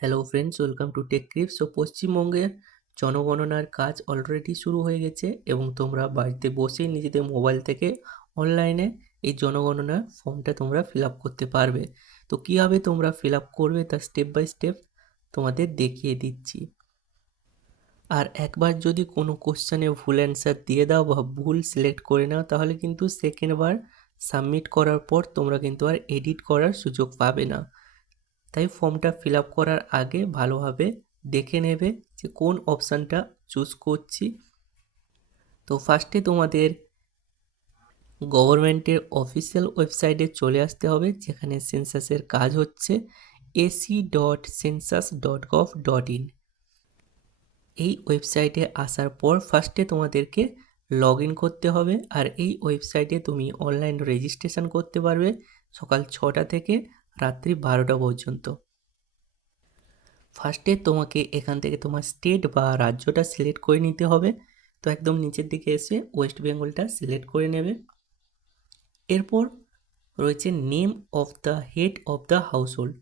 Hello friends, welcome to tech crip. So পশ্চিমবঙ্গের জনগণনার কাজ অলরেডি শুরু হয়ে গেছে এবং তোমরা বাড়িতে বসে নিজেদের মোবাইল থেকে অনলাইনে এই জনগণনার ফর্মটা তোমরা ফিল আপ করতে পারবে। তো কীভাবে তোমরা ফিল আপ করবে তার স্টেপ বাই স্টেপ তোমাদের দেখিয়ে দিচ্ছি। আর একবার যদি কোনো কোশ্চেনে ভুল অ্যান্সার দিয়ে দাও বা ভুল সিলেক্ট করে নাও, তাহলে কিন্তু সেকেন্ডবার সাবমিট করার পর তোমরা কিন্তু আর এডিট করার সুযোগ পাবে না। তাই ফর্মটা ফিল আপ করার আগে ভালোভাবে দেখে নেবে যে কোন অপশানটা চুজ করছি। তো ফার্স্টে তোমাদের গভর্নমেন্টের অফিসিয়াল ওয়েবসাইটে চলে আসতে হবে, যেখানে সেন্সাসের কাজ হচ্ছে ac.census.gov.in। এই ওয়েবসাইটে আসার পর ফার্স্টে তোমাদেরকে লগ ইন করতে হবে। আর এই ওয়েবসাইটে তুমি অনলাইন রেজিস্ট্রেশন করতে পারবে সকাল 6টা থেকে রাত্রি 12টা পর্যন্ত। ফার্স্টে তোমাকে এখান থেকে তোমার স্টেট বা রাজ্যটা সিলেক্ট করে নিতে হবে। তো একদম নিচের দিকে এসে ওয়েস্ট বেঙ্গলটা সিলেক্ট করে নেবে। এরপর রয়েছে name of the head of the household.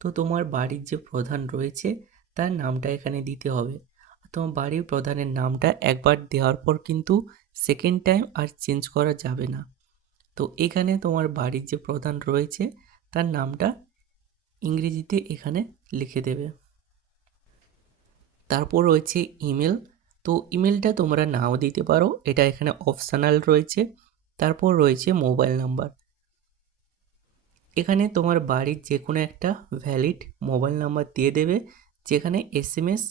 তো তোমার বাড়ির যে প্রধান রয়েছে তার নামটা এখানে দিতে হবে। তোমার বাড়ির প্রধানের নামটা একবার দেওয়ার পর কিন্তু সেকেন্ড টাইম আর চেঞ্জ করা যাবে না। তো এখানে তোমার বাড়ির যে প্রধান রয়েছে তার নামটা ইংরেজিতে এখানে লিখে দেবে। তারপর রয়েছে ইমেল। তো ইমেলটা তোমরা নাও দিতে পারো, এটা এখানে অপশনাল রয়েছে। তারপর রয়েছে মোবাইল নাম্বার। এখানে তোমার বাড়ির যে কোনো একটা ভ্যালিড মোবাইল নাম্বার দিয়ে দেবে, যেখানে এসএমএস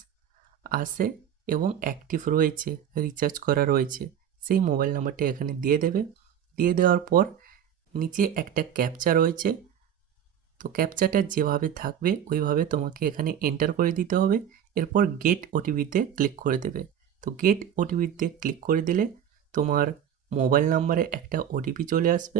আসে এবং অ্যাক্টিভ রয়েছে, রিচার্জ করা রয়েছে, সেই মোবাইল নাম্বারটা এখানে দিয়ে দেবে। দিয়ে দেওয়ার পর নিচে একটা ক্যাপচা রয়েছে। তো ক্যাপচাটা যেভাবে থাকবে ওইভাবে তোমাকে এখানে এন্টার করে দিতে হবে। এরপর গেট ওটিপিতে ক্লিক করে দেবে। তো গেট ওটিপিতে ক্লিক করে দিলে তোমার মোবাইল নাম্বারে একটা ওটিপি চলে আসবে।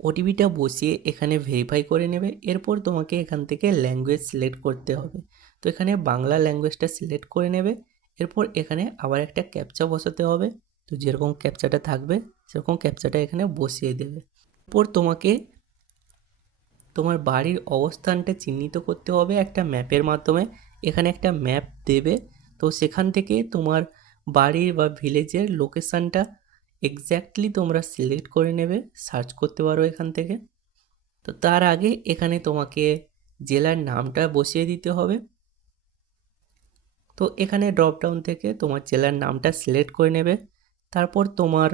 ওটিপিটা বসিয়ে এখানে ভেরিফাই করে নেবে। এরপর তোমাকে এখান থেকে ল্যাঙ্গুয়েজ সিলেক্ট করতে হবে। তো এখানে বাংলা ল্যাঙ্গুয়েজটা সিলেক্ট করে নেবে। এরপর এখানে আবার একটা ক্যাপচা বসাতে হবে। তো যেরকম ক্যাপচাটা থাকবে সেরকম ক্যাপচাটা এখানে বসিয়ে দেবে। এরপর তোমাকে তোমার বাড়ির অবস্থানটা চিহ্নিত করতে হবে একটা ম্যাপের মাধ্যমে। এখানে একটা ম্যাপ দেবে। তো সেখান থেকে তোমার বাড়ির বা ভিলেজের লোকেশানটা এক্স্যাক্টলি তোমরা সিলেক্ট করে নেবে, সার্চ করতে পারো এখান থেকে। তো তার আগে এখানে তোমাকে জেলার নামটা বসিয়ে দিতে হবে। তো এখানে ড্রপডাউন থেকে তোমার জেলার নামটা সিলেক্ট করে নেবে। তারপর তোমার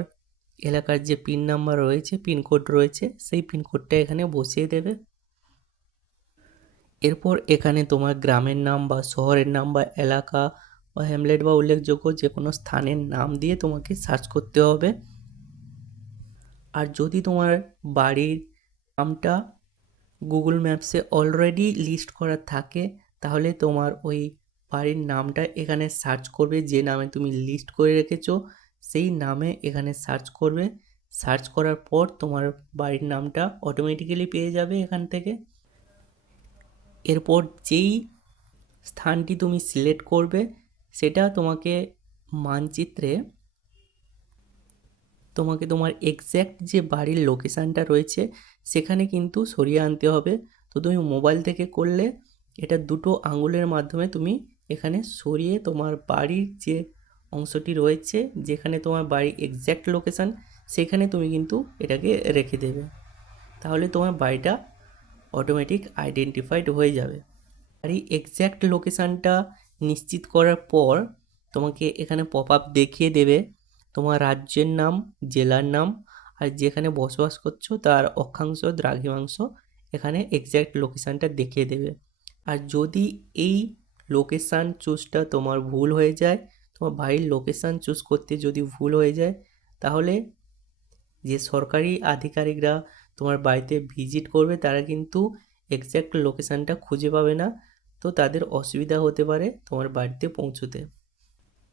এলাকার যে পিন নাম্বার রয়েছে, পিনকোড রয়েছে, সেই পিনকোডটা এখানে বসিয়ে দেবে। এরপর এখানে তোমার গ্রামের নাম বা শহরের নাম বা এলাকা বা হ্যামলেট বা উল্লেখযোগ্য যে কোনো স্থানের নাম দিয়ে তোমাকে সার্চ করতে হবে। আর যদি তোমার বাড়ির নামটা গুগল ম্যাপসে অলরেডি লিস্ট করা থাকে, তাহলে তোমার ওই বাড়ির নামটা এখানে সার্চ করবে, যে নামে তুমি লিস্ট করে রেখেছো সেই নামে এখানে সার্চ করবে। সার্চ করার পর তোমার বাড়ির নামটা অটোমেটিক্যালি পেয়ে যাবে এখান থেকে। এরপর যেই স্থানটি তুমি সিলেক্ট করবে সেটা তোমাকে মানচিত্রে তোমাকে তোমার এক্স্যাক্ট যে বাড়ির লোকেশানটা রয়েছে সেখানে কিন্তু সরিয়ে আনতে হবে। তো তুমি মোবাইল থেকে করলে এটা দুটো আঙুলের মাধ্যমে তুমি এখানে সরিয়ে তোমার বাড়ির যে অংশটি রয়েছে, যেখানে তোমার বাড়ির এক্স্যাক্ট লোকেশান, সেখানে তুমি কিন্তু এটাকে রেখে দেবে। তাহলে তোমার বাড়িটা অটোমেটিক আইডেন্টিফাইড হয়ে যাবে। আর এই এক্স্যাক্ট লোকেশানটা নিশ্চিত করার পর তোমাকে এখানে পপ আপ দেখিয়ে দেবে তোমার রাজ্যের নাম, জেলার নাম আর যেখানে বসবাস করছো তার অক্ষাংশ দ্রাঘিমাংশ এখানে এক্স্যাক্ট লোকেশানটা দেখিয়ে দেবে। আর যদি এই লোকেশান চুজটা তোমার ভুল হয়ে যায়, তোমার বাড়ির লোকেশান চুজ করতে যদি ভুল হয়ে যায়, তাহলে যে সরকারি আধিকারিকরা তোমার বাড়িতে ভিজিট করবে তারা কিন্তু এক্স্যাক্ট লোকেশানটা খুঁজে পাবে না। তো তাদের অসুবিধা হতে পারে তোমার বাড়িতে পৌঁছতে।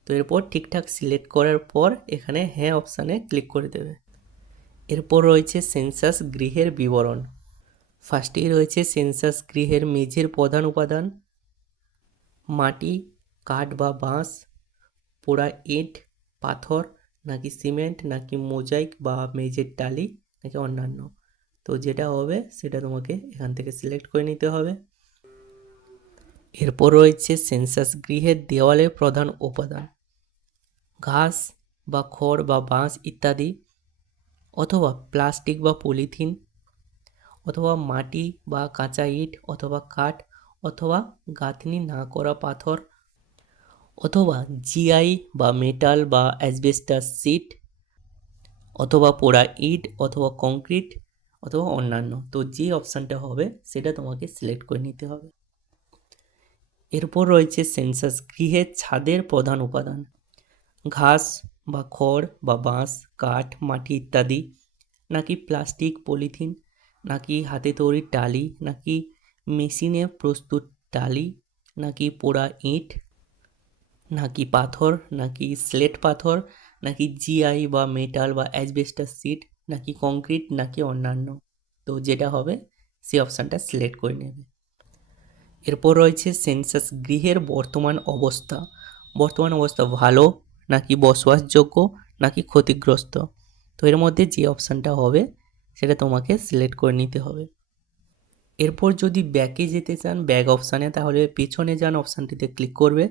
তো এরপর ঠিকঠাক সিলেক্ট করার পর এখানে হ্যাঁ অপশানে ক্লিক করে দেবে। এরপর রয়েছে সেন্সাস গৃহের বিবরণ। ফার্স্টেই রয়েছে সেন্সাস গৃহের মেঝের প্রধান উপাদান: মাটি, কাঠ বা বাঁশ, পোড়া ইট, পাথর, নাকি সিমেন্ট, নাকি মোজাইক বা মেঝের টালি, নাকি অন্যান্য। তো যেটা হবে সেটা তোমাকে এখান থেকে সিলেক্ট করে নিতে হবে। এরপর রয়েছে সেন্সাস গৃহের দেওয়ালের প্রধান উপাদান, ঘাস বা খড় বা বাঁশ ইত্যাদি, অথবা প্লাস্টিক বা পলিথিন, অথবা মাটি বা কাঁচা ইট অথবা কাঠ, অথবা গাঁথনি না করা পাথর, অথবা জিআই বা মেটাল বা অ্যাসবেস্টাস শীট, অথবা পোড়া ইট অথবা কংক্রিট, অথবা অন্যান্য। তো যে অপশানটা হবে সেটা তোমাকে সিলেক্ট করে নিতে হবে। এরপর রয়েছে সেন্সাস গৃহের ছাদের প্রধান উপাদান, ঘাস বা খড় বা বাঁশ, কাঠ, মাটি ইত্যাদি, নাকি প্লাস্টিক পলিথিন, নাকি হাতে তৈরি টালি, নাকি মেশিনে প্রস্তুত টালি, নাকি পোড়া ইট, নাকি পাথর, নাকি স্লেট পাথর, নাকি জিআই বা মেটাল বা অ্যাসবেস্টাস শীট, নাকি কংক্রিট, নাকি অন্যান্য। তো যেটা হবে সেই অপশানটা সিলেক্ট করে নেবে। এরপর রয়েছে সেন্সাস গৃহের বর্তমান অবস্থা, বর্তমান অবস্থা ভালো নাকি বসবাসযোগ্য নাকি ক্ষতিগ্রস্ত। তো এর মধ্যে যে অপশানটা হবে সেটা তোমাকে সিলেক্ট করে নিতে হবে। এরপর যদি ব্যাকে যেতে চান ব্যাক অপশানে, তাহলে পেছনে যান অপশানটিতে ক্লিক করবে।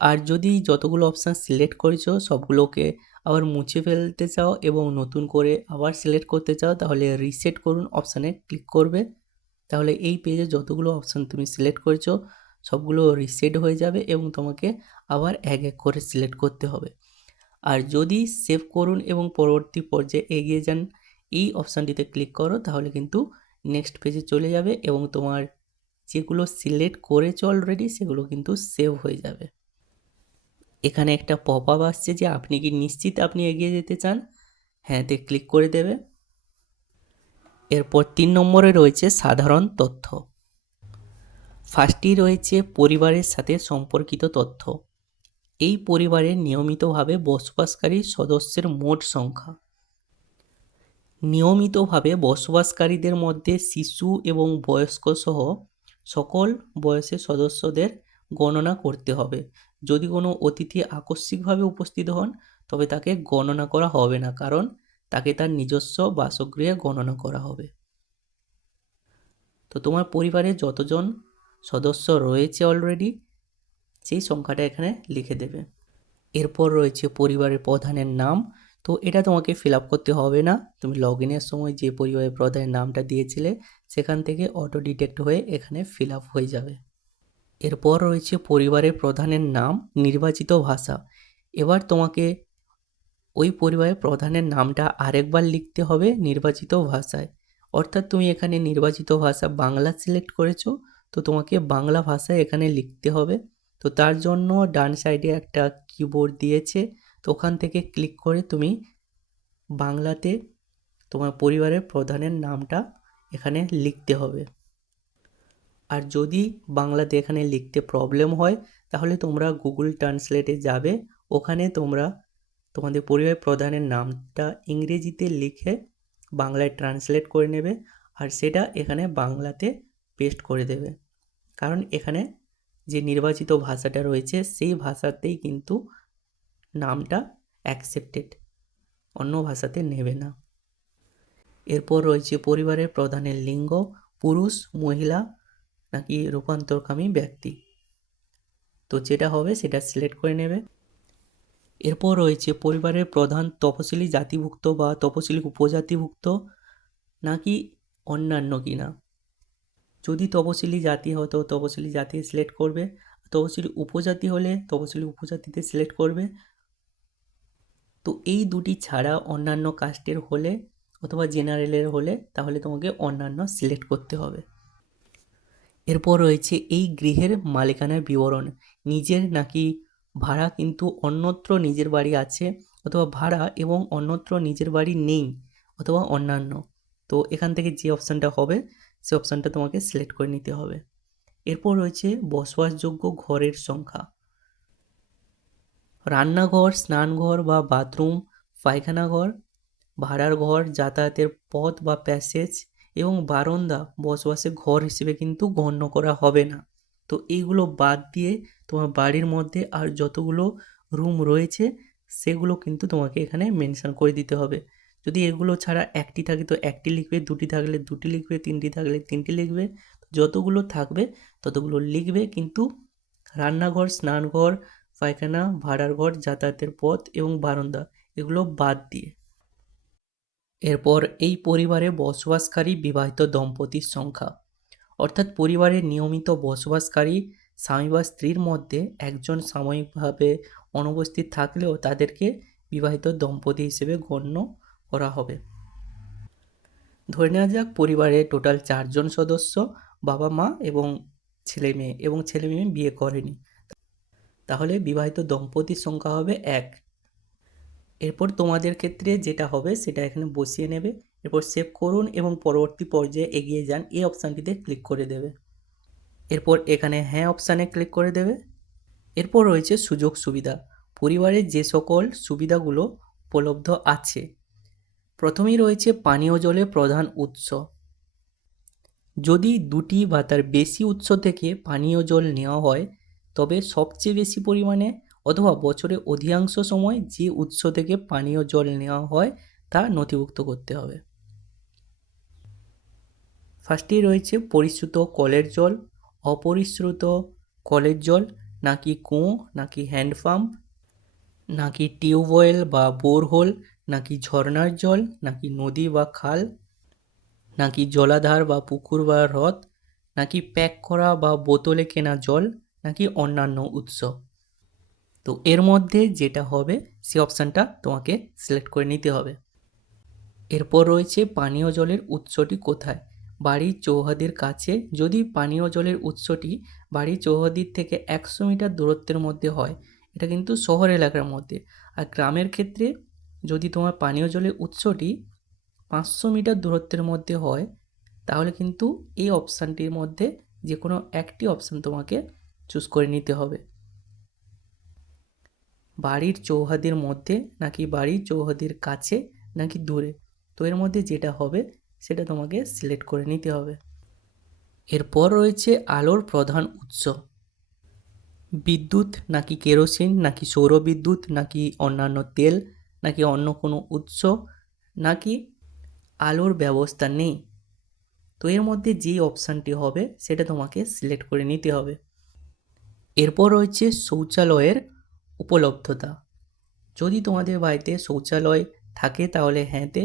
আর যদি যতগুলো অপশান সিলেক্ট করেছো সবগুলোকে আবার মুছে ফেলতে চাও এবং নতুন করে আবার সিলেক্ট করতে চাও, তাহলে রিসেট করুন অপশানে ক্লিক করবে। তাহলে এই পেজে যতগুলো অপশান তুমি সিলেক্ট করেছো সবগুলো রিসেট হয়ে যাবে এবং তোমাকে আবার এক এক করে সিলেক্ট করতে হবে। আর যদি সেভ করুন এবং পরবর্তী পর্যায়ে এগিয়ে যান এই অপশানটিতে ক্লিক করো, তাহলে কিন্তু নেক্সট পেজে চলে যাবে এবং তোমার যেগুলো সিলেক্ট করেছো অলরেডি সেগুলো কিন্তু সেভ হয়ে যাবে। এখানে একটা পপ আপ আসছে যে আপনি কি নিশ্চিত আপনি এগিয়ে যেতে চান, হ্যাঁতে ক্লিক করে দেবে। এরপর 3 নম্বরে রয়েছে সাধারণ তথ্য। ফার্স্টটি রয়েছে পরিবারের সাথে সম্পর্কিত তথ্য। এই পরিবারে নিয়মিতভাবে বসবাসকারী সদস্যের মোট সংখ্যা। নিয়মিতভাবে বসবাসকারীদের মধ্যে শিশু এবং বয়স্ক সহ সকল বয়সের সদস্যদের গণনা করতে হবে। যদি কোনো অতিথি আকস্মিকভাবে উপস্থিত হন তবে তাকে গণনা করা হবে না, কারণ তাকে তার নিজস্ব বাসগৃহে গণনা করা হবে। তো তোমার পরিবারে যতজন সদস্য রয়েছে অলরেডি সেই সংখ্যাটা এখানে লিখে দেবে। এরপর রয়েছে পরিবারের প্রধানের নাম। তো এটা তোমাকে ফিল আপ করতে হবে না, তুমি লগ ইনের সময় যে পরিবারের প্রধানের নামটা দিয়েছিলে সেখান থেকে অটো ডিটেক্ট হয়ে এখানে ফিল আপ হয়ে যাবে। এরপর রয়েছে পরিবারের প্রধানের নাম, নির্বাচিত ভাষা। এবার তোমাকে ওই পরিবারের প্রধানের নামটা আরেকবার লিখতে হবে নির্বাচিত ভাষায়। অর্থাৎ তুমি এখানে নির্বাচিত ভাষা বাংলা সিলেক্ট করেছো, তো তোমাকে বাংলা ভাষায় এখানে লিখতে হবে। তো তার জন্য ডান সাইডে একটা কিবোর্ড দিয়েছে, তো ওখান থেকে ক্লিক করে তুমি বাংলাতে তোমার পরিবারের প্রধানের নামটা এখানে লিখতে হবে। আর যদি বাংলাতে এখানে লিখতে প্রবলেম হয় তাহলে তোমরা গুগল ট্রান্সলেটে যাবে, ওখানে তোমরা তোমাদের পরিবারের প্রধানের নামটা ইংরেজিতে লিখে বাংলায় ট্রান্সলেট করে নেবে আর সেটা এখানে বাংলাতে পেস্ট করে দেবে। কারণ এখানে যে নির্বাচিত ভাষাটা রয়েছে সেই ভাষাতেই কিন্তু নামটা অ্যাকসেপ্টেড, অন্য ভাষাতে নেবে না। এরপর রয়েছে পরিবারের প্রধানের লিঙ্গ, পুরুষ, মহিলা নাকি রূপান্তরকামী ব্যক্তি। তো যেটা হবে সেটা সিলেক্ট করে নেবে। এরপর রয়েছে পরিবারের প্রধান তপশিলি জাতিভুক্ত বা তপশিলি উপজাতিভুক্ত নাকি অন্যান্য কিনা। যদি তপশিলি জাতি হয় তো তপশিলি জাতি সিলেক্ট করবে, তপশিলি উপজাতি হলে তপশিলি উপজাতিতে সিলেক্ট করবে। তো এই দুটি ছাড়া অন্যান্য কাস্টের হলে অথবা জেনারেলের হলে তাহলে তোমাকে অন্যান্য সিলেক্ট করতে হবে। এরপর রয়েছে এই গৃহের মালিকানার বিবরণ, নিজের নাকি ভাড়া, কিন্তু অন্যত্র নিজের বাড়ি আছে, অথবা ভাড়া এবং অন্যত্র নিজের বাড়ি নেই, অথবা অন্যান্য। তো এখান থেকে যে অপশানটা হবে সে অপশানটা তোমাকে সিলেক্ট করে নিতে হবে। এরপর রয়েছে বসবাসযোগ্য ঘরের সংখ্যা। রান্নাঘর, স্নানঘর বা বাথরুম, পায়খানা ঘর, ভাড়ার ঘর, যাতায়াতের পথ বা প্যাসেজ এবং বারান্দা বসবাসের ঘর হিসেবে কিন্তু গণ্য করা হবে না। তো এইগুলো বাদ দিয়ে তোমার বাড়ির মধ্যে আর যতগুলো রুম রয়েছে সেগুলো কিন্তু তোমাকে এখানে মেনশন করে দিতে হবে। যদি এগুলো ছাড়া একটি থাকে তো একটি লিখবে, দুটি থাকলে দুটি লিখবে, তিনটি থাকলে তিনটি লিখবে। তো যতগুলো থাকবে ততগুলো লিখবে, কিন্তু রান্নাঘর, স্নানঘর, পায়খানা, ভাড়ার ঘর, যাতায়াতের পথ এবং বারান্দা এগুলো বাদ দিয়ে। এরপর এই পরিবারে বসবাসকারী বিবাহিত দম্পতির সংখ্যা, অর্থাৎ পরিবারে নিয়মিত বসবাসকারী স্বামী বা স্ত্রীর মধ্যে একজন সাময়িকভাবে অনুপস্থিত থাকলেও তাদেরকে বিবাহিত দম্পতি হিসেবে গণ্য করা হবে। ধরে নেওয়া যাক পরিবারে টোটাল 4 জন সদস্য, বাবা মা এবং ছেলে মেয়ে, এবং ছেলে মেয়ে বিয়ে করেনি, তাহলে বিবাহিত দম্পতির সংখ্যা হবে 1। এরপর তোমাদের ক্ষেত্রে যেটা হবে সেটা এখানে বসিয়ে নেবে, এরপর সেভ করুন এবং পরবর্তী পর্যায়ে এগিয়ে যান এই অপশানটিতে ক্লিক করে দেবে। এরপর এখানে হ্যাঁ অপশানে ক্লিক করে দেবে। এরপর রয়েছে সুযোগ সুবিধা, পরিবারে যে সকল সুবিধাগুলো উপলব্ধ আছে। প্রথমেই রয়েছে পানীয় জলের প্রধান উৎস। যদি 2টি বা তার বেশি উৎস থেকে পানীয় জল নেওয়া হয়, তবে সবচেয়ে বেশি পরিমাণে অথবা বছরে অধিকাংশ সময় যে উৎস থেকে পানীয় জল নেওয়া হয় তা নথিভুক্ত করতে হবে। ফার্স্টেই রয়েছে পরিশ্রুত কলের জল, অপরিশ্রুত কলের জল, নাকি কুয়ো, নাকি হ্যান্ডপাম্প, নাকি টিউবওয়েল বা বোরহোল, নাকি ঝর্ণার জল, নাকি নদী বা খাল, নাকি জলাধার বা পুকুর বা হ্রদ, নাকি প্যাক করা বা বোতলে কেনা জল, নাকি অন্যান্য উৎস। তো এর মধ্যে যেটা হবে সেই অপশানটা তোমাকে সিলেক্ট করে নিতে হবে। এরপর রয়েছে পানীয় জলের উৎসটি কোথায়। বাড়ির চৌহদের কাছে, যদি পানীয় জলের উৎসটি বাড়ির চৌহদির থেকে 100 মিটার দূরত্বের মধ্যে হয়, এটা কিন্তু শহর এলাকার মধ্যে। আর গ্রামের ক্ষেত্রে যদি তোমার পানীয় জলের উৎসটি 500 মিটার দূরত্বের মধ্যে হয়, তাহলে কিন্তু এই অপশানটির মধ্যে যে কোনো একটি অপশান তোমাকে চুজ করে নিতে হবে। বাড়ির চৌহদের মধ্যে, নাকি বাড়ির চৌহদের কাছে, নাকি দূরে, তো এর মধ্যে যেটা হবে সেটা তোমাকে সিলেক্ট করে নিতে হবে। এরপর রয়েছে আলোর প্রধান উৎস। বিদ্যুৎ, নাকি কেরোসিন, নাকি সৌরবিদ্যুৎ, নাকি অন্যান্য তেল, নাকি অন্য কোনো উৎস, নাকি আলোর ব্যবস্থা নেই। তো এর মধ্যে যেই অপশানটি হবে সেটা তোমাকে সিলেক্ট করে নিতে হবে। এরপর রয়েছে শৌচালয়ের উপলব্ধতা। যদি তোমাদের বাড়িতে শৌচালয় থাকে তাহলে হ্যাঁতে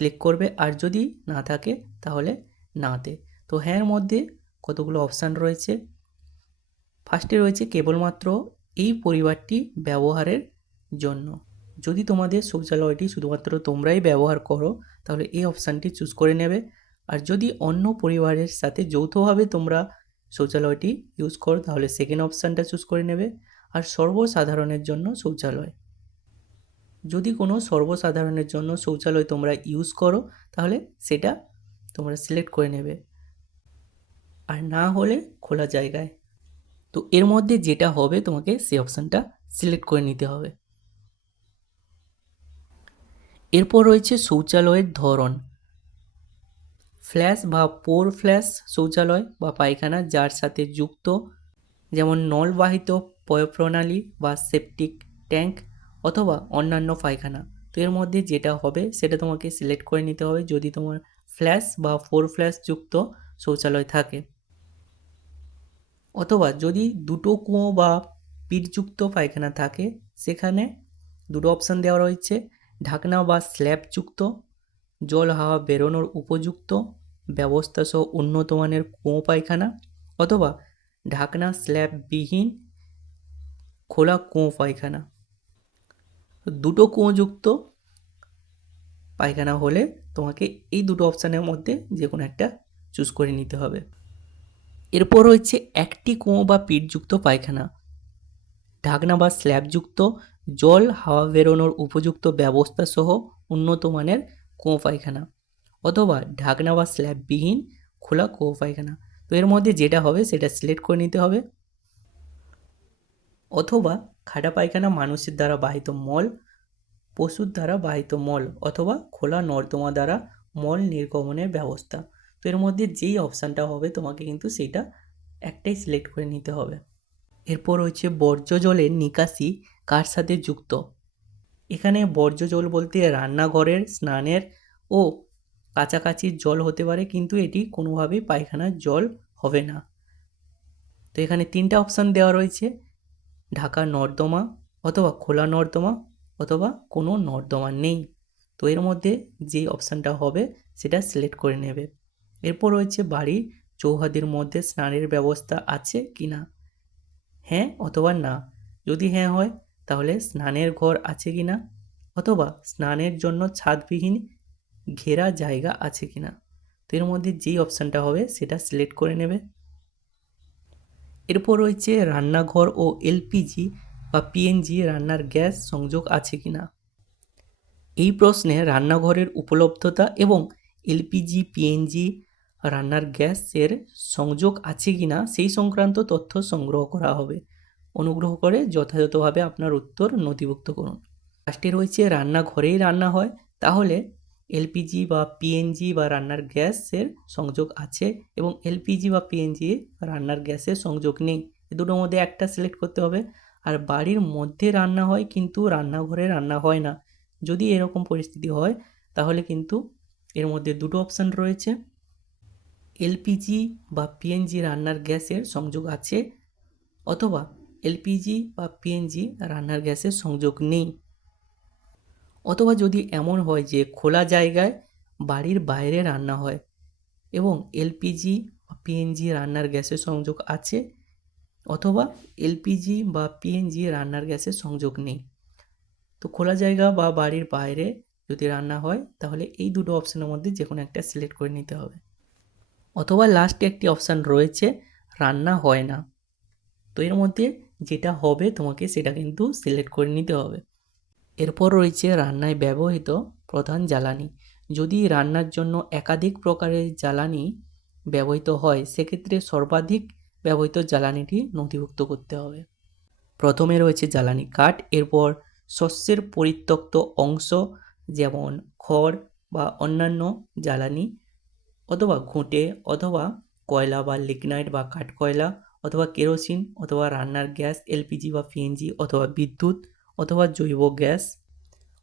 ক্লিক করবে, আর যদি না থাকে তাহলে নাতে। তো হ্যাঁর মধ্যে কতগুলো অপশান রয়েছে। ফার্স্টে রয়েছে কেবলমাত্র এই পরিবারটি ব্যবহারের জন্য। যদি তোমাদের শৌচালয়টি শুধুমাত্র তোমরাই ব্যবহার করো তাহলে এই অপশানটি চুজ করে নেবে, আর যদি অন্য পরিবারের সাথে যৌথভাবে তোমরা শৌচালয়টি ইউজ করো তাহলে সেকেন্ড অপশানটা চুজ করে নেবে। আর সর্বসাধারণের জন্য শৌচালয়, যদি কোনো সর্বসাধারণের জন্য শৌচালয় তোমরা ইউজ করো তাহলে সেটা তোমরা সিলেক্ট করে নেবে, আর না হলে খোলা জায়গায়। তো এর মধ্যে যেটা হবে তোমাকে সেই অপশানটা সিলেক্ট করে নিতে হবে। এরপর রয়েছে শৌচালয়ের ধরন। ফ্ল্যাশ বা পোর ফ্ল্যাশ শৌচালয় বা পায়খানা যার সাথে যুক্ত, যেমন নলবাহিত পয়ঃপ্রণালী বা সেপটিক ট্যাঙ্ক, অথবা অন্যান্য পায়খানা। তো এর মধ্যে যেটা হবে সেটা তোমাকে সিলেক্ট করে নিতে হবে যদি তোমার ফ্ল্যাশ বা ফোর ফ্ল্যাশ যুক্ত শৌচালয় থাকে। অথবা যদি দুটো কুয়ো বা পিটযুক্ত পায়খানা থাকে, সেখানে দুটো অপশান দেওয়া রয়েছে, ঢাকনা বা স্ল্যাবযুক্ত, জল হাওয়া বেরোনোর উপযুক্ত ব্যবস্থা সহ উন্নত মানের কুয়ো পায়খানা, অথবা ঢাকনা স্ল্যাববিহীন খোলা কুয়ো পায়খানা। দুটো কুয়োযুক্ত পায়খানা হলে তোমাকে এই দুটো অপশানের মধ্যে যে কোনো একটা চুজ করে নিতে হবে। এরপর রয়েছে একটি কুয়ো বা পিটযুক্ত পায়খানা, ঢাকনা বা স্ল্যাবযুক্ত, জল হাওয়া বেরোনোর উপযুক্ত ব্যবস্থা সহ উন্নত মানের কুয়ো পায়খানা, অথবা ঢাকনা বা স্ল্যাববিহীন খোলা কুয়ো পায়খানা। তো এর মধ্যে যেটা হবে সেটা সিলেক্ট করে নিতে হবে। অথবা খাড়া পায়খানা মানুষের দ্বারা বাহিত মল, পশুর দ্বারা বাহিত মল, অথবা খোলা নর্দমা দ্বারা মল নির্গমনের ব্যবস্থা। তো এর মধ্যে যেই অপশানটা হবে তোমাকে কিন্তু সেইটা একটাই সিলেক্ট করে নিতে হবে। এরপর রয়েছে বর্জ্য জলের নিকাশি কার সাথে যুক্ত। এখানে বর্জ্য জল বলতে রান্নাঘরের, স্নানের ও কাছাকাছি জল হতে পারে, কিন্তু এটি কোনোভাবেই পায়খানার জল হবে না। তো এখানে 3টা অপশান দেওয়া রয়েছে, ঢাকা নর্দমা, অথবা খোলা নর্দমা, অথবা কোনো নর্দমা নেই। তো এর মধ্যে যে অপশানটা হবে সেটা সিলেক্ট করে নেবে। এরপর রয়েছে বাড়ির চৌহদ্দির মধ্যে স্নানের ব্যবস্থা আছে কি না, হ্যাঁ অথবা না। যদি হ্যাঁ হয় তাহলে স্নানের ঘর আছে কি না, অথবা স্নানের জন্য ছাদবিহীন ঘেরা জায়গা আছে কি না। তো এর মধ্যে যেই অপশানটা হবে সেটা সিলেক্ট করে নেবে। এরপর রয়েছে রান্নাঘর ও এলপিজি বা পিএনজি রান্নার গ্যাস সংযোগ আছে কি না। এই প্রশ্নে রান্নাঘরের উপলব্ধতা এবং এলপিজি পিএনজি রান্নার গ্যাসের সংযোগ আছে কি না সেই সংক্রান্ত তথ্য সংগ্রহ করা হবে। অনুগ্রহ করে যথাযথভাবে আপনার উত্তর নথিভুক্ত করুন। ফার্স্টে রয়েছে রান্নাঘরেই রান্না হয়, তাহলে এলপিজি বা পিএনজি বা রান্নার গ্যাসের সংযোগ আছে, এবং এলপিজি বা পিএনজি রান্নার গ্যাসের সংযোগ নেই। এই দুটোর মধ্যে একটা সিলেক্ট করতে হবে। আর বাড়ির মধ্যে রান্না হয় কিন্তু রান্নাঘরে রান্না হয় না, যদি এরকম পরিস্থিতি হয় তাহলে কিন্তু এর মধ্যে দুটো অপশান রয়েছে, এলপিজি বা পিএনজি রান্নার গ্যাসের সংযোগ আছে, অথবা এলপিজি বা পিএনজি রান্নার গ্যাসের সংযোগ নেই। অথবা যদি এমন হয় যে খোলা জায়গায় বাড়ির বাইরে রান্না হয় এবং এলপিজি বা পিএনজি রান্নার গ্যাসের সংযোগ আছে, অথবা এলপিজি বা পিএনজি রান্নার গ্যাসের সংযোগ নেই। তো খোলা জায়গা বা বাড়ির বাইরে যদি রান্না হয় তাহলে এই দুটো অপশানের মধ্যে যে কোনো একটা সিলেক্ট করে নিতে হবে। অথবা লাস্টে একটি অপশান রয়েছে রান্না হয় না। তো এর মধ্যে যেটা হবে তোমাকে সেটা কিন্তু সিলেক্ট করে নিতে হবে। এরপর রয়েছে রান্নায় ব্যবহৃত প্রধান জ্বালানি। যদি রান্নার জন্য একাধিক প্রকারের জ্বালানি ব্যবহৃত হয় সেক্ষেত্রে সর্বাধিক ব্যবহৃত জ্বালানিটি নথিভুক্ত করতে হবে। প্রথমে রয়েছে জ্বালানি কাঠ, এরপর শস্যের পরিত্যক্ত অংশ যেমন খড় বা অন্যান্য জ্বালানি, অথবা ঘুঁটে, অথবা কয়লা বা লিগনাইট বা কাঠকয়লা, অথবা কেরোসিন, অথবা রান্নার গ্যাস এলপিজি বা পিএনজি, অথবা বিদ্যুৎ, অথবা জৈব গ্যাস,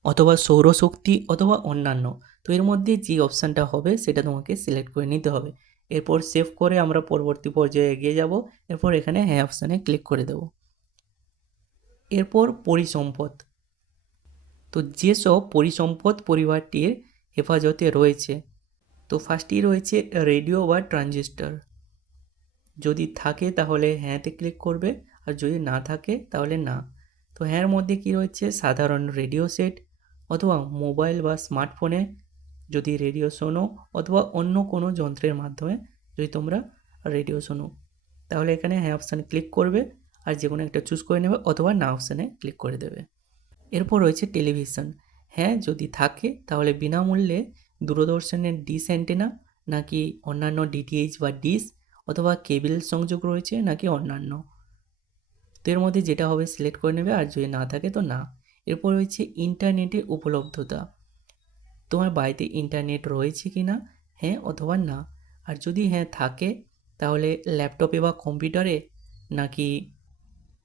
অথবা সৌরশক্তি, অথবা অন্যান্য। তো এর মধ্যে যে অপশানটা হবে সেটা তোমাকে সিলেক্ট করে নিতে হবে। এরপর সেভ করে আমরা পরবর্তী পর্যায়ে এগিয়ে যাব। এরপর এখানে হ্যাঁ অপশানে ক্লিক করে দেব। এরপর পরিসম্পদ। তো যেসব পরিসম্পদ পরিবারটির হেফাজতে রয়েছে, তো ফার্স্টেই রয়েছে রেডিও বা ট্রানজিস্টর। যদি থাকে তাহলে হ্যাঁতে ক্লিক করবে, আর যদি না থাকে তাহলে না। তো হ্যাঁর মধ্যে কি রয়েছে সাধারণ রেডিও সেট, অথবা মোবাইল বা স্মার্টফোনে যদি রেডিও শোনো, অথবা অন্য কোনো যন্ত্রের মাধ্যমে যদি তোমরা রেডিও শোনো, তাহলে এখানে হ্যাঁ অপশানে ক্লিক করবে আর যে কোনো একটা চুজ করে নেবে, অথবা না অপশানে ক্লিক করে দেবে। এরপর রয়েছে টেলিভিশন। হ্যাঁ যদি থাকে তাহলে বিনামূল্যে দূরদর্শনের ডিশ অ্যান্টেনা, নাকি অন্যান্য ডিটিএইচ বা ডিশ, অথবা কেবল সংযোগ রয়েছে নাকি অন্যান্য। তো এর মধ্যে যেটা হবে সিলেক্ট করে নেবে, আর যদি না থাকে তো না। এরপর রয়েছে ইন্টারনেটের উপলব্ধতা। তোমার বাড়িতে ইন্টারনেট রয়েছে কি না, হ্যাঁ অথবা না। আর যদি হ্যাঁ থাকে তাহলে ল্যাপটপে বা কম্পিউটারে, নাকি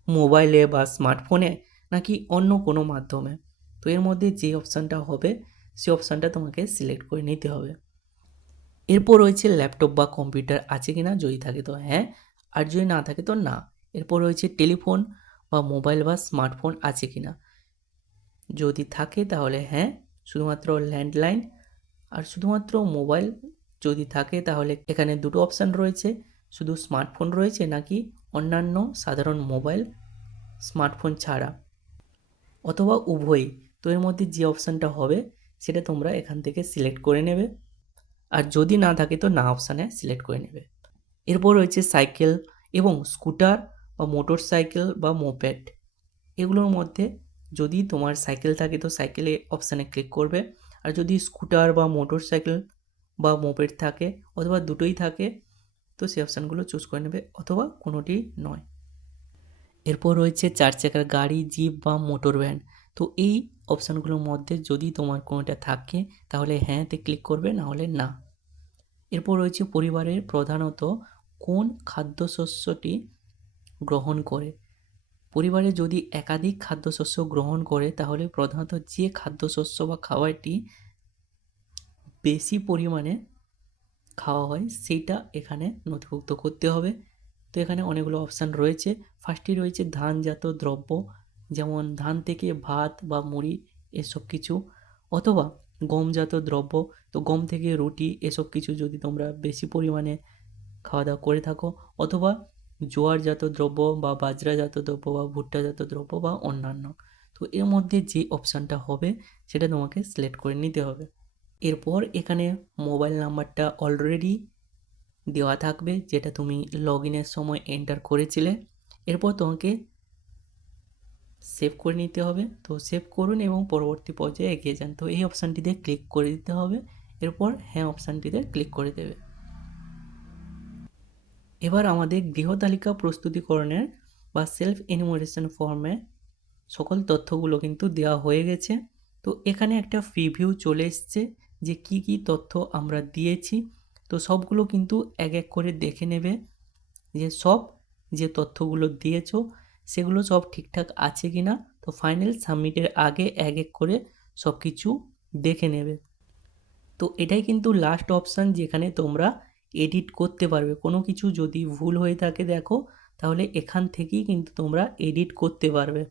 মোবাইলে বা স্মার্টফোনে, নাকি অন্য কোনো মাধ্যমে। তো এর মধ্যে যে অপশানটা হবে সেই অপশানটা তোমাকে সিলেক্ট করে নিতে হবে। এরপর রয়েছে ল্যাপটপ বা কম্পিউটার আছে কি না, যদি থাকে তো হ্যাঁ, আর যদি না থাকে তো না। এরপর রয়েছে টেলিফোন বা মোবাইল বা স্মার্টফোন আছে কি না, যদি থাকে তাহলে হ্যাঁ, শুধুমাত্র ল্যান্ডলাইন আর শুধুমাত্র মোবাইল যদি থাকে তাহলে এখানে দুটো অপশান রয়েছে, শুধু স্মার্টফোন রয়েছে নাকি অন্যান্য সাধারণ মোবাইল স্মার্টফোন ছাড়া, অথবা উভয়ই। তো এর মধ্যে যে অপশানটা হবে সেটা তোমরা এখান থেকে সিলেক্ট করে নেবে, আর যদি না থাকে তো না অপশানে সিলেক্ট করে নেবে। এরপর রয়েছে সাইকেল এবং স্কুটার বা মোটর সাইকেল বা মোপেড। এগুলোর মধ্যে যদি তোমার সাইকেল থাকে তো সাইকেলে অপশানে ক্লিক করবে, আর যদি স্কুটার বা মোটর সাইকেল বা মোপেড থাকে, অথবা দুটোই থাকে, তো সেই অপশানগুলো চুজ করে নেবে, অথবা কোনোটি নয়। এরপর রয়েছে 4 চাকার গাড়ি, জিপ বা মোটর ভ্যান। তো এই অপশানগুলোর মধ্যে যদি তোমার কোনোটা থাকে তাহলে হ্যাঁতে ক্লিক করবে, না হলে না। এরপর রয়েছে পরিবারের প্রধানত কোন খাদ্যশস্যটি গ্রহণ করে। পরিবারে যদি একাধিক খাদ্যশস্য গ্রহণ করে তাহলে প্রধানত যে খাদ্যশস্য বা খাবারটি বেশি পরিমাণে খাওয়া হয় সেইটা এখানে নথিভুক্ত করতে হবে। তো এখানে অনেকগুলো অপশান রয়েছে। ফার্স্টেই রয়েছে ধানজাত দ্রব্য, যেমন ধান থেকে ভাত বা মুড়ি এসব কিছু, অথবা গমজাত দ্রব্য, তো গম থেকে রুটি এসব কিছু যদি তোমরা বেশি পরিমাণে খাওয়া দাওয়া করে থাকো, অথবা জোয়ারজাত দ্রব্য বা বাজরাজাত দ্রব্য বা ভুট্টাজাত দ্রব্য বা অন্যান্য। তো এর মধ্যে যে অপশানটা হবে সেটা তোমাকে সিলেক্ট করে নিতে হবে। এরপর এখানে মোবাইল নাম্বারটা অলরেডি দেওয়া থাকবে, যেটা তুমি লগ ইনের সময় এন্টার করেছিলে। এরপর তোমাকে সেভ করে নিতে হবে। তো সেভ করুন এবং পরবর্তী পর্যায়ে এগিয়ে যান। তো এই অপশানটিতে ক্লিক করে দিতে হবে, এরপর হ্যাঁ অপশানটিতে ক্লিক করে দেবে। এবার আমাদের গৃহ তালিকা প্রস্তুতিকরণের বা সেলফ এনুমারেশন ফর্মে সকল তথ্যগুলো কিন্তু দেওয়া হয়ে গেছে। তো এখানে একটা প্রিভিউ চলে এসছে যে কি কি তথ্য আমরা দিয়েছি। তো সবগুলো কিন্তু এক এক করে দেখে নেবে যে সব যে তথ্যগুলো দিয়েছো সেগুলো সব ঠিকঠাক আছে কি না। তো ফাইনাল সাবমিটের আগে এক এক করে সব কিছু দেখে নেবে। তো এটাই কিন্তু লাস্ট অপশান যেখানে তোমরা এডিট করতে পারবে। কোনো কিছু যদি ভুল হয়ে থাকে দেখো, তাহলে এখান থেকেই কিন্তু তোমরা এডিট করতে পারবে।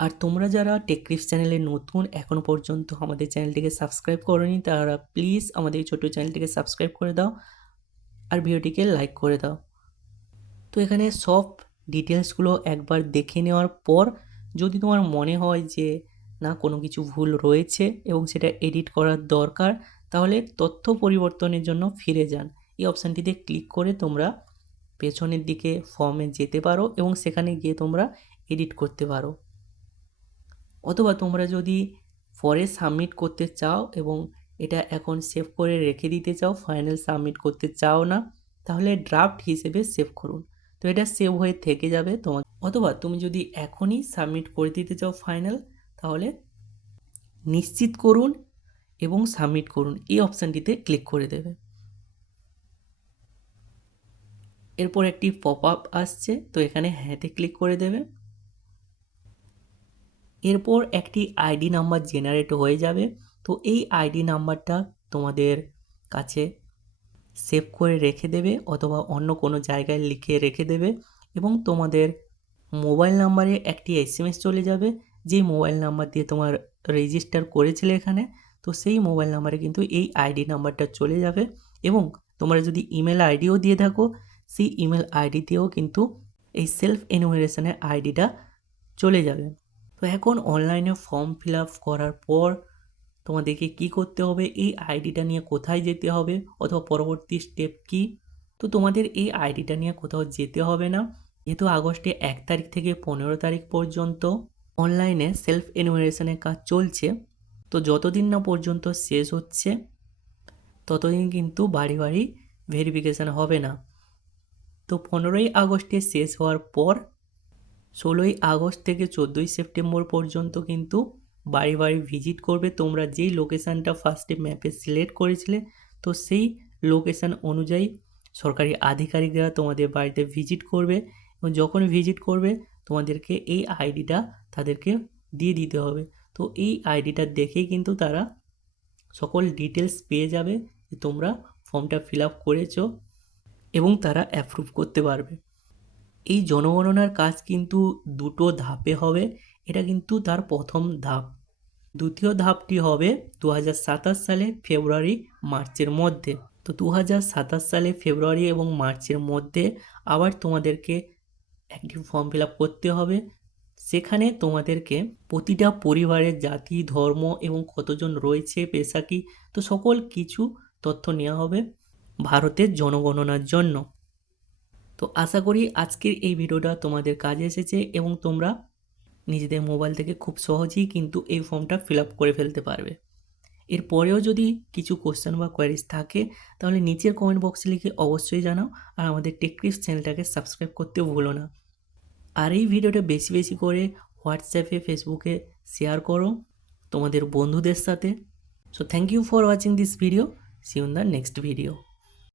আর তোমরা যারা টেকক্রিপস চ্যানেলে নতুন, এখনও পর্যন্ত আমাদের চ্যানেলটিকে সাবস্ক্রাইব করোনি, তারা প্লিজ আমাদের এই ছোট্ট চ্যানেলটিকে সাবস্ক্রাইব করে দাও আর ভিডিওটিকে লাইক করে দাও। তো এখানে সব ডিটেলসগুলো একবার দেখে নেওয়ার পর যদি তোমার মনে হয় যে না কোনো কিছু ভুল রয়েছে এবং সেটা এডিট করার দরকার, তাহলে তথ্য পরিবর্তনের জন্য ফিরে যান। এই অপশানটিতে ক্লিক করে তোমরা পেছনের দিকে ফর্মে যেতে পারো এবং সেখানে গিয়ে তোমরা এডিট করতে পারো। অথবা তোমরা যদি পরে সাবমিট করতে চাও এবং এটা এখন সেভ করে রেখে দিতে চাও, ফাইনাল সাবমিট করতে চাও না, তাহলে ড্রাফট হিসেবে সেভ করুন। তো এটা সেভ হয়ে থেকে যাবে তোমার। অথবা তুমি যদি এখনই সাবমিট করে দিতে চাও ফাইনাল, তাহলে নিশ্চিত করুন এবং সাবমিট করুন এই অপশানটিতে ক্লিক করে দেবে। এরপর একটি পপ আপ আসছে, তো এখানে হ্যাঁতে ক্লিক করে দেবে। এরপর একটি আইডি নাম্বার জেনারেট হয়ে যাবে। তো এই আইডি নাম্বারটা তোমাদের কাছে সেভ করে রেখে দেবে অথবা অন্য কোনো জায়গায় লিখে রেখে দেবে এবং তোমাদের মোবাইল নাম্বারে একটি SMS চলে যাবে, যেই মোবাইল নাম্বার দিয়ে তোমার রেজিস্টার করেছিলে এখানে। তো সেই মোবাইল নাম্বারে কিন্তু এই আইডি নাম্বারটা চলে যাবে এবং তোমরা যদি ইমেল আইডিও দিয়ে থাকো, সেই ইমেল আইডিতেও কিন্তু এই সেলফ এনুমারেশনের আইডিটা চলে যাবে। তো এখন অনলাইনে ফর্ম ফিল আপ করার পর তোমাদেরকে কি করতে হবে, এই আইডিটা নিয়ে কোথায় যেতে হবে অথবা পরবর্তী স্টেপ কি। তো তোমাদের এই আইডিটা নিয়ে কোথাও যেতে হবে না, যেহেতু আগস্টে 1 তারিখ থেকে 15 তারিখ পর্যন্ত অনলাইনে সেলফ এনুমারেশনের কাজ চলছে। তো যতদিন না পর্যন্ত শেষ হচ্ছে ততদিন কিন্তু বাড়ি বাড়ি ভেরিফিকেশান হবে না। তো 15ই আগস্টে শেষ হওয়ার পর 16ই আগস্ট থেকে 14ই সেপ্টেম্বর পর্যন্ত কিন্তু বাড়ি বাড়ি ভিজিট করবে। তোমরা যেই লোকেশানটা ফার্স্টে ম্যাপে সিলেক্ট করেছিলে, তো সেই লোকেশান অনুযায়ী সরকারি আধিকারিকরা তোমাদের বাড়িতে ভিজিট করবে এবং যখন ভিজিট করবে তোমাদেরকে এই আইডিটা তাদেরকে দিয়ে দিতে হবে। তো এই আইডিটা দেখেই কিন্তু তারা সকল ডিটেলস পেয়ে যাবে যে তোমরা ফর্মটা ফিল আপ করেছো এবং তারা অ্যাপ্রুভ করতে পারবে। এই জনগণনার কাজ কিন্তু দুটো ধাপে হবে, এটা কিন্তু তার প্রথম ধাপ। দ্বিতীয় ধাপটি হবে 2027 সালে ফেব্রুয়ারি মার্চের মধ্যে। তো 2027 সালে ফেব্রুয়ারি এবং মার্চের মধ্যে আবার তোমাদেরকে একটি ফর্ম ফিল আপ করতে হবে। সেখানে তোমাদেরকে প্রতিটা পরিবারের জাতি, ধর্ম এবং কতজন রয়েছে, পেশা কী, তো সকল কিছু তথ্য নেওয়া হবে ভারতের জনগণনার জন্য। তো আশা করি আজকের এই ভিডিওটা তোমাদের কাজে এসেছে এবং তোমরা নিজেদের মোবাইল থেকে খুব সহজেই কিন্তু এই ফর্মটা ফিল আপ করে ফেলতে পারবে। এরপরেও যদি কিছু কোশ্চেন বা কোয়ারিজ থাকে তাহলে নিচের কমেন্ট বক্সে লিখে অবশ্যই জানাও আর আমাদের টেকক্রিপস চ্যানেলটাকে সাবস্ক্রাইব করতে ভুলো না। আর এই ভিডিওটা বেশি বেশি করে হোয়াটসঅ্যাপে, ফেসবুকে শেয়ার করো তোমাদের বন্ধুদের সাথে। So thank you for watching this video. See you in the next video.